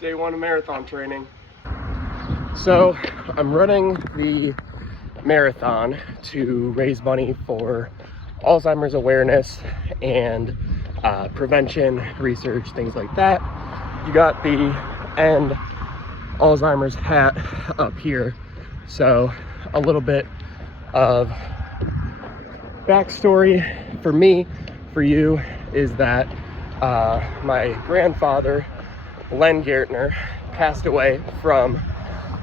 Day one of marathon training. So I'm running the marathon to raise money for Alzheimer's awareness and prevention research, things like that. You got the end Alzheimer's hat up here. So a little bit of backstory for me, for you, is that my grandfather, Len Gertner, passed away from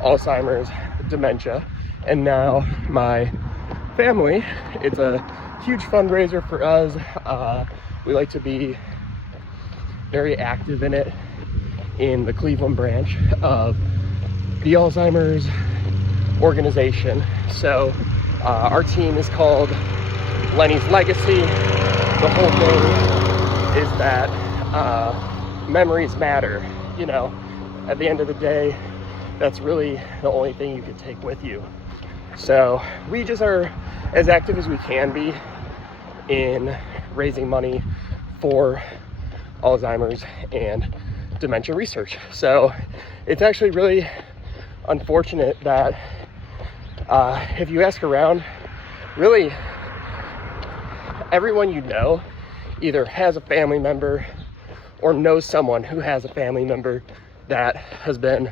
Alzheimer's dementia, and now my family, it's a huge fundraiser for us. We like to be very active in it in the Cleveland branch of the Alzheimer's organization. So our team is called Lenny's Legacy. The whole thing is that memories matter. You know, at the end of the day, that's really the only thing you can take with you. So we just are as active as we can be in raising money for Alzheimer's and dementia research. So it's actually really unfortunate that if you ask around, really everyone you know either has a family member or knows someone who has a family member that has been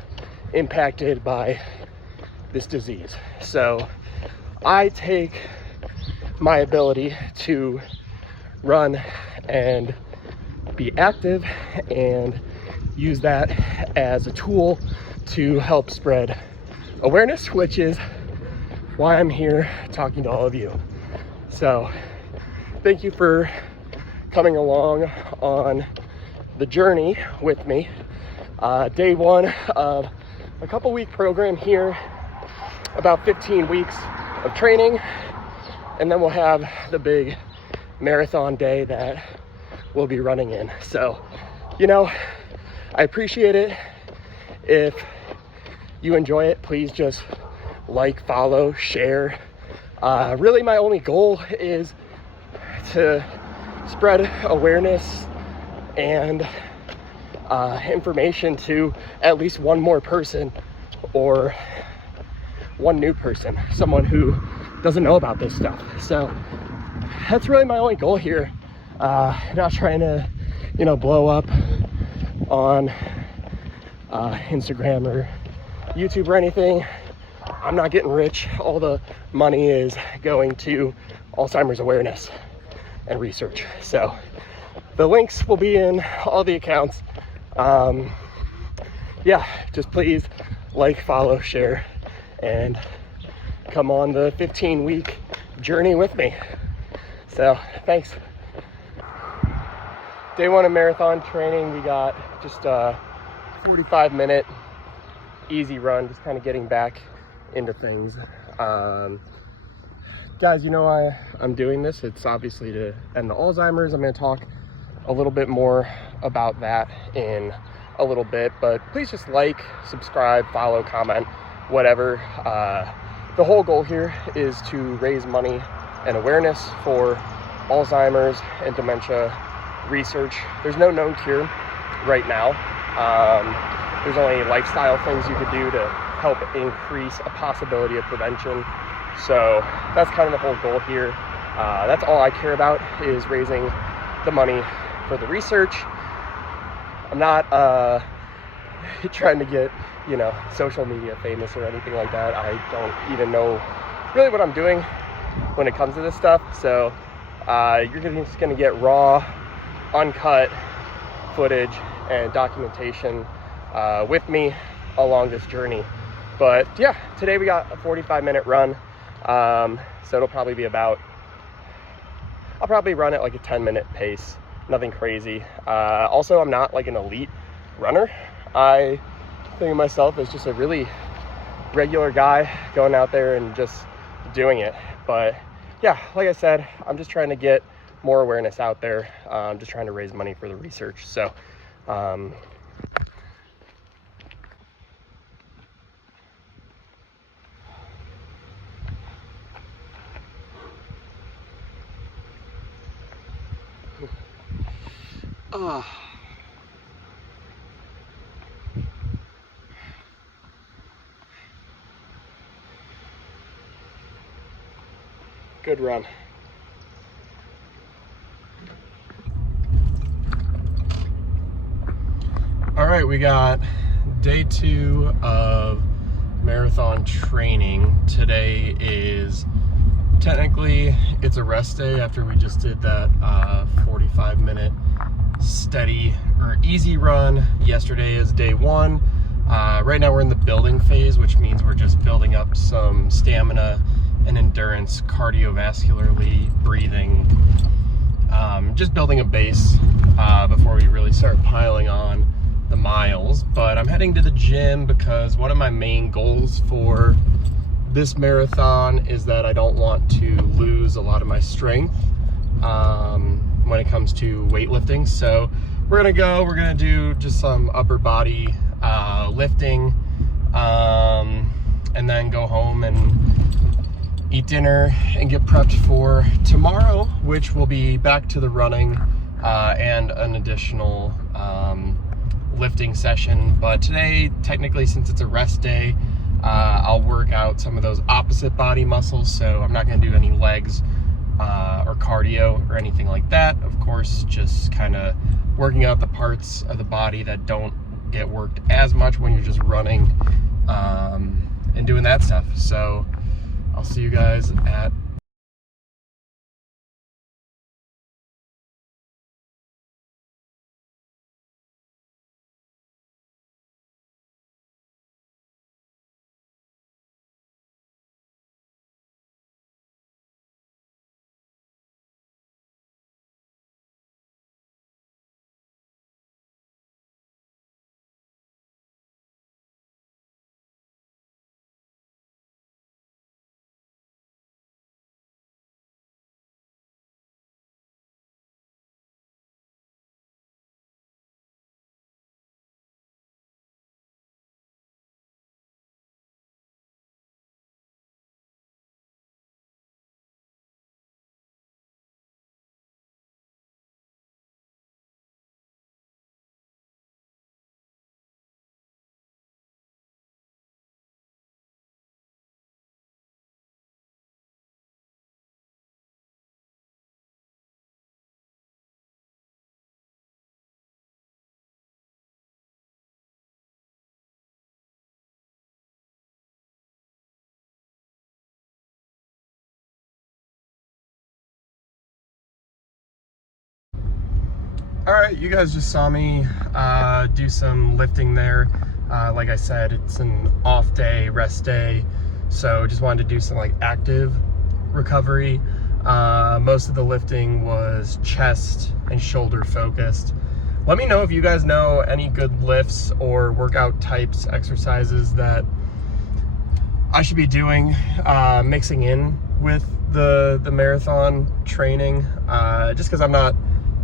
impacted by this disease. So I take my ability to run and be active and use that as a tool to help spread awareness, which is why I'm here talking to all of you. So thank you for coming along on the journey with me. Day one of a couple-week program here, about 15 weeks of training, and then we'll have the big marathon day that we'll be running in. So, you know, I appreciate it. If you enjoy it, please just like, follow, share. Really, my only goal is to spread awareness and information to at least one more person, or one new person, someone who doesn't know about this stuff. So that's really my only goal here. Not trying to, you know, blow up on Instagram or YouTube or anything. I'm not getting rich. All the money is going to Alzheimer's awareness and research. So the links will be in all the accounts. Yeah, just please like, follow, share, and come on the 15-week journey with me. So thanks. Day one of marathon training, we got just a 45-minute easy run, just kind of getting back into things. Guys, you know why I'm doing this. It's obviously to end the Alzheimer's. I'm going to talk a little bit more about that in a little bit, but please just like, subscribe, follow, comment, whatever. The whole goal here is to raise money and awareness for Alzheimer's and dementia research. There's no known cure right now. There's only lifestyle things you could do to help increase a possibility of prevention. So that's kind of the whole goal here. That's all I care about, is raising the money for the research. I'm not trying to get, you know, social media famous or anything like that. I don't even know really what I'm doing when it comes to this stuff. So you're just gonna get raw, uncut footage and documentation with me along this journey. But yeah, today we got a 45-minute run. So it'll probably be about, I'll probably run at like a 10-minute pace, nothing crazy. Also, I'm not like an elite runner. I think of myself as just a really regular guy going out there and just doing it. But yeah, like I said, I'm just trying to get more awareness out there. I'm just trying to raise money for the research. So Good run. All right, we got day 2 of marathon training. Today is technically, it's a rest day after we just did that 45-minute steady or easy run. Yesterday is day 1. Right now we're in the building phase, which means we're just building up some stamina and endurance cardiovascularly, breathing, just building a base before we really start piling on the miles. But I'm heading to the gym because one of my main goals for this marathon is that I don't want to lose a lot of my strength when it comes to weightlifting. So we're gonna do just some upper body lifting, and then go home and eat dinner and get prepped for tomorrow, which will be back to the running and an additional lifting session. But today, technically, since it's a rest day, I'll work out some of those opposite body muscles. So I'm not going to do any legs or cardio or anything like that. Of course, just kind of working out the parts of the body that don't get worked as much when you're just running and doing that stuff. So I'll see you guys at All right, you guys just saw me do some lifting there. Like I said, it's an off day, rest day, so just wanted to do some like active recovery. Most of the lifting was chest and shoulder focused. Let me know if you guys know any good lifts or workout types, exercises that I should be doing, mixing in with the marathon training, just because I'm not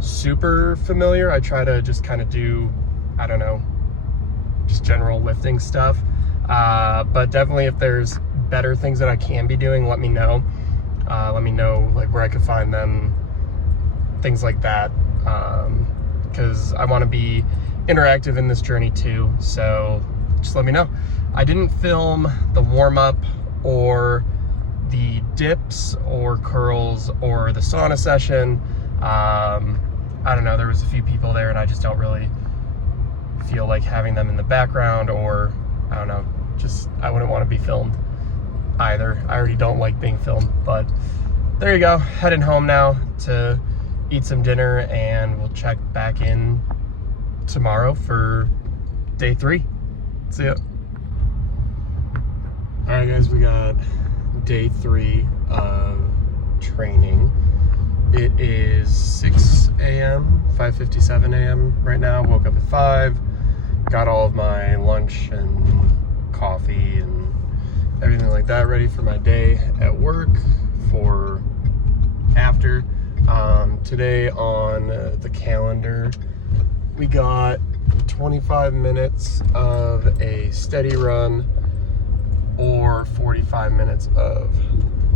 super familiar. I try to just kind of do, I don't know, just general lifting stuff, but definitely if there's better things that I can be doing, let me know like where I could find them, things like that, because I want to be interactive in this journey too, so just let me know. I didn't film the warm-up or the dips or curls or the sauna session. I don't know, there was a few people there and I just don't really feel like having them in the background, or I don't know, just I wouldn't want to be filmed either. I already don't like being filmed. But there you go, heading home now to eat some dinner, and we'll check back in tomorrow for day 3. See ya. All right guys, we got day 3 of training. It is 6 a.m., 5:57 a.m. right now. Woke up at 5, got all of my lunch and coffee and everything like that ready for my day at work for after. Today on the calendar, we got 25 minutes of a steady run or 45 minutes of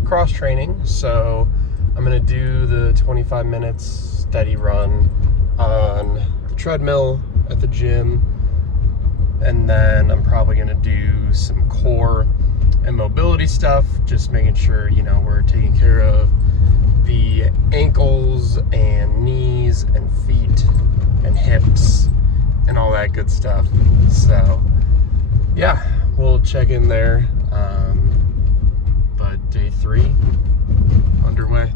cross training. So I'm gonna do the 25 minutes steady run on the treadmill at the gym, and then I'm probably gonna do some core and mobility stuff, just making sure, you know, we're taking care of the ankles and knees and feet and hips and all that good stuff. So yeah, we'll check in there. But day 3 underway.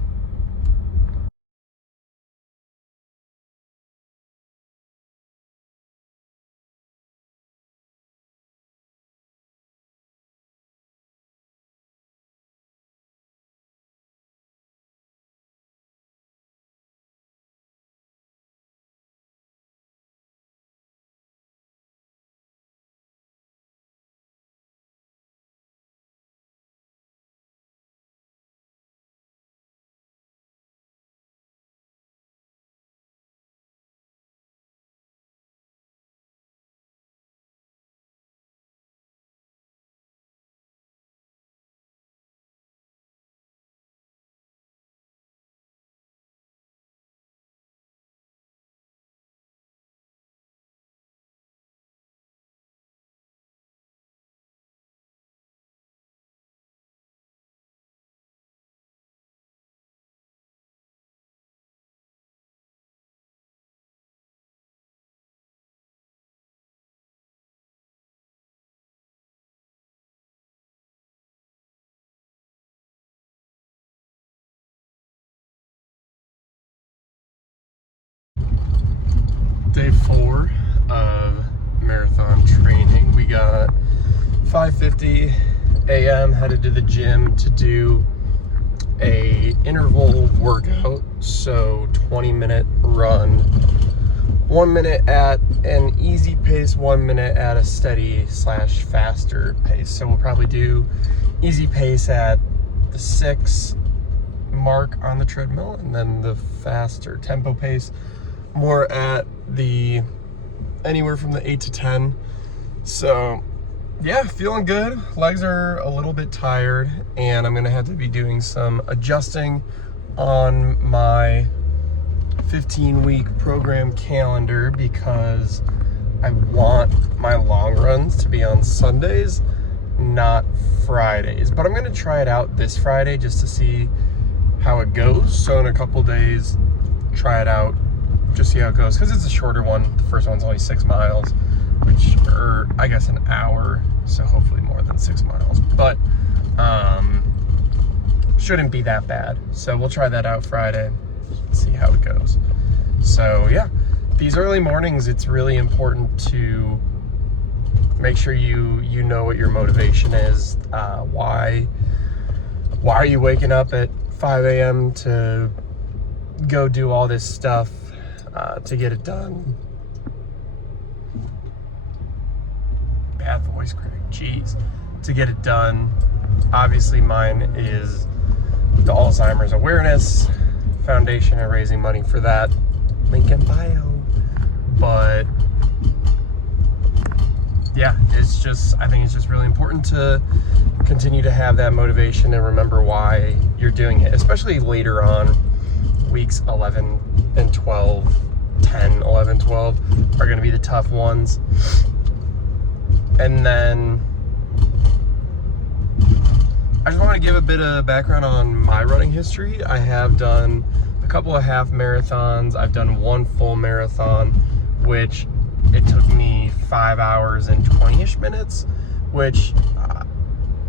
Day 4 of marathon training. We got 5:50 a.m. headed to the gym to do a interval workout. So 20-minute run, 1 minute at an easy pace, 1 minute at a steady / faster pace. So we'll probably do easy pace at the 6 mark on the treadmill, and then the faster tempo pace more at the anywhere from the 8 to 10. So yeah, feeling good. Legs are a little bit tired, and I'm gonna have to be doing some adjusting on my 15-week program calendar because I want my long runs to be on Sundays, not Fridays. But I'm gonna try it out this Friday just to see how it goes. So in a couple days, try it out, just see how it goes, because it's a shorter one. The first one's only 6 miles, which, or I guess an hour, so hopefully more than 6 miles, but shouldn't be that bad. So we'll try that out Friday, see how it goes. So yeah, these early mornings, it's really important to make sure you know what your motivation is. Why are you waking up at 5 a.m. to go do all this stuff to get it done? Bad voice critic, jeez. To get it done. Obviously mine is the Alzheimer's Awareness Foundation and raising money for that. Link in bio. But yeah, it's just, I think it's just really important to continue to have that motivation and remember why you're doing it, especially later on. Weeks 11 and 12, 10, 11, 12 are going to be the tough ones. And then I just want to give a bit of background on my running history. I have done a couple of half marathons. I've done 1 full marathon, which it took me 5 hours and 20-ish minutes, which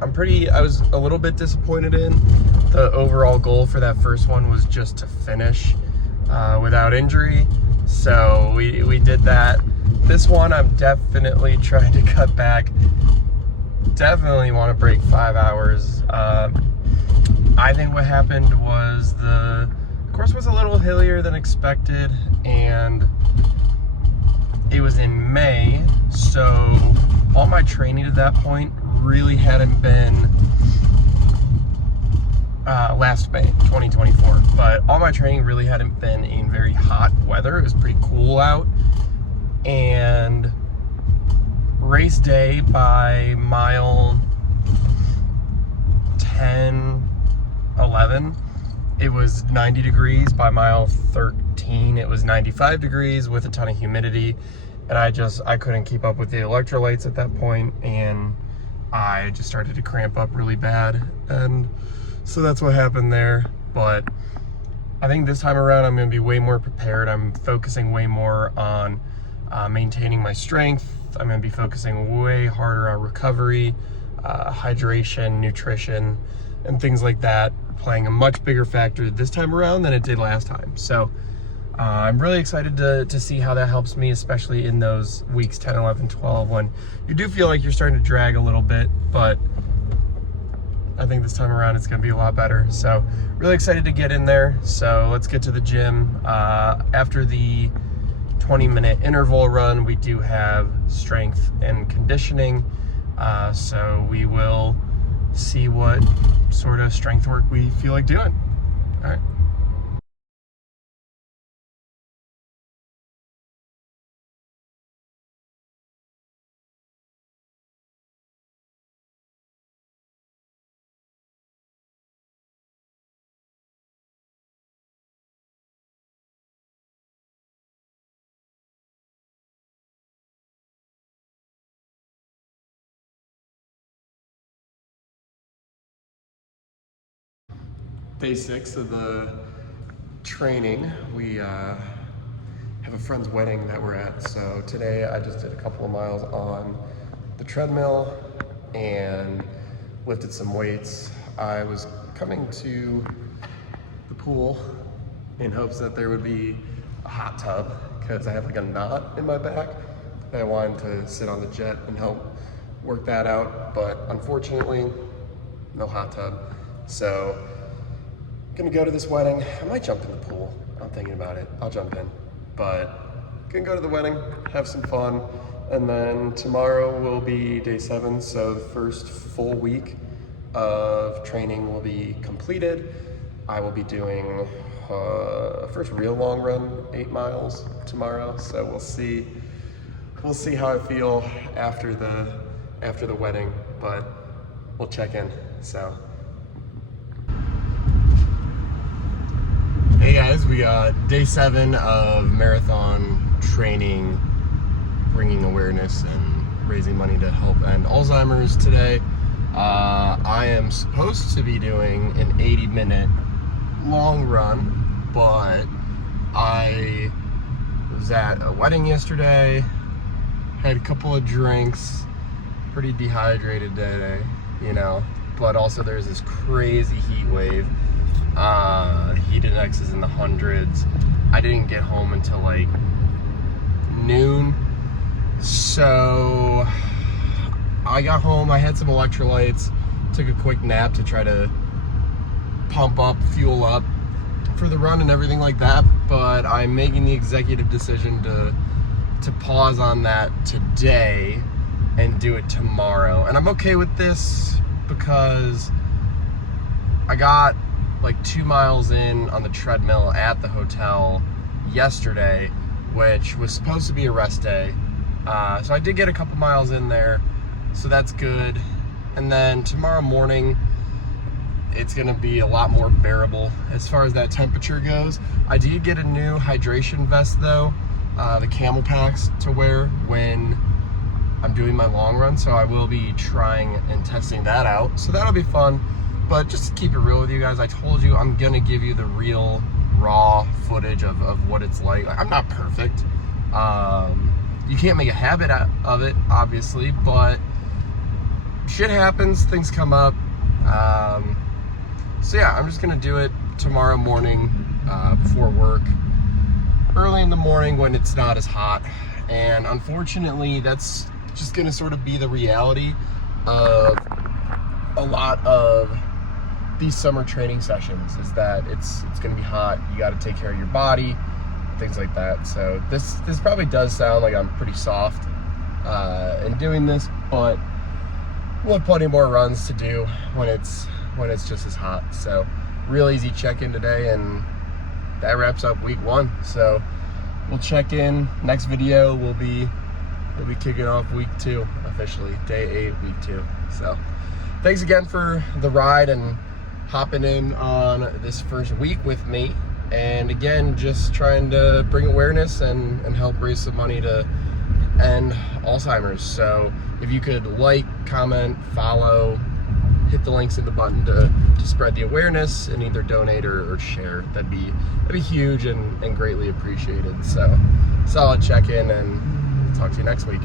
I was a little bit disappointed in. The overall goal for that first one was just to finish without injury. So we did that. This one, I'm definitely trying to cut back. Definitely want to break 5 hours. I think what happened was the course was a little hillier than expected, and it was in May, so all my training at that point really hadn't been last May 2024, but all my training really hadn't been in very hot weather. It was pretty cool out, and race day by mile 10, 11, it was 90 degrees. By mile 13, it was 95 degrees with a ton of humidity, and I couldn't keep up with the electrolytes at that point, and I just started to cramp up really bad, and so that's what happened there. But I think this time around I'm going to be way more prepared. I'm focusing way more on maintaining my strength. I'm going to be focusing way harder on recovery, hydration, nutrition, and things like that, playing a much bigger factor this time around than it did last time. So I'm really excited to see how that helps me, especially in those weeks 10, 11, 12, when you do feel like you're starting to drag a little bit, but I think this time around it's going to be a lot better. So really excited to get in there. So let's get to the gym. After the 20-minute interval run, we do have strength and conditioning. So we will see what sort of strength work we feel like doing. All right. Day 6 of the training. We have a friend's wedding that we're at. So today I just did a couple of miles on the treadmill and lifted some weights. I was coming to the pool in hopes that there would be a hot tub because I have like a knot in my back. I wanted to sit on the jet and help work that out, but unfortunately, no hot tub. So gonna go to this wedding. I might jump in the pool. I'm thinking about it. I'll jump in. But gonna go to the wedding, have some fun, and then tomorrow will be day 7, so the first full week of training will be completed. I will be doing a first real long run, 8 miles tomorrow, so we'll see how I feel after the wedding, but we'll check in. So hey guys, we got day 7 of marathon training, bringing awareness and raising money to help end Alzheimer's today. I am supposed to be doing an 80-minute long run, but I was at a wedding yesterday, had a couple of drinks, pretty dehydrated today, you know, but also there's this crazy heat wave. Heat index is in the hundreds. I didn't get home until like noon. So I got home, I had some electrolytes, took a quick nap to try to pump up, fuel up for the run and everything like that. But I'm making the executive decision to pause on that today and do it tomorrow. And I'm okay with this because I got like 2 miles in on the treadmill at the hotel yesterday, which was supposed to be a rest day. So I did get a couple miles in there, so that's good. And then tomorrow morning, it's gonna be a lot more bearable as far as that temperature goes. I did get a new hydration vest though, the camel packs to wear when I'm doing my long run, so I will be trying and testing that out. So that'll be fun. But just to keep it real with you guys, I told you I'm gonna give you the real raw footage of what it's like. I'm not perfect. You can't make a habit out of it, obviously, but shit happens, things come up. So yeah, I'm just gonna do it tomorrow morning before work, early in the morning when it's not as hot. And unfortunately, that's just gonna sort of be the reality of a lot of these summer training sessions, is that it's gonna be hot. You got to take care of your body, things like that. So this probably does sound like I'm pretty soft in doing this, but we'll have plenty more runs to do when it's just as hot. So real easy check-in today, and that wraps up week 1. So we'll check in. Next video we'll be kicking off week 2 officially, day 8, week 2. So thanks again for the ride and hopping in on this first week with me. And again, just trying to bring awareness and help raise some money to end Alzheimer's. So if you could like, comment, follow, hit the links in the button to spread the awareness, and either donate or share, that'd be huge and greatly appreciated. So solid check-in, and talk to you next week.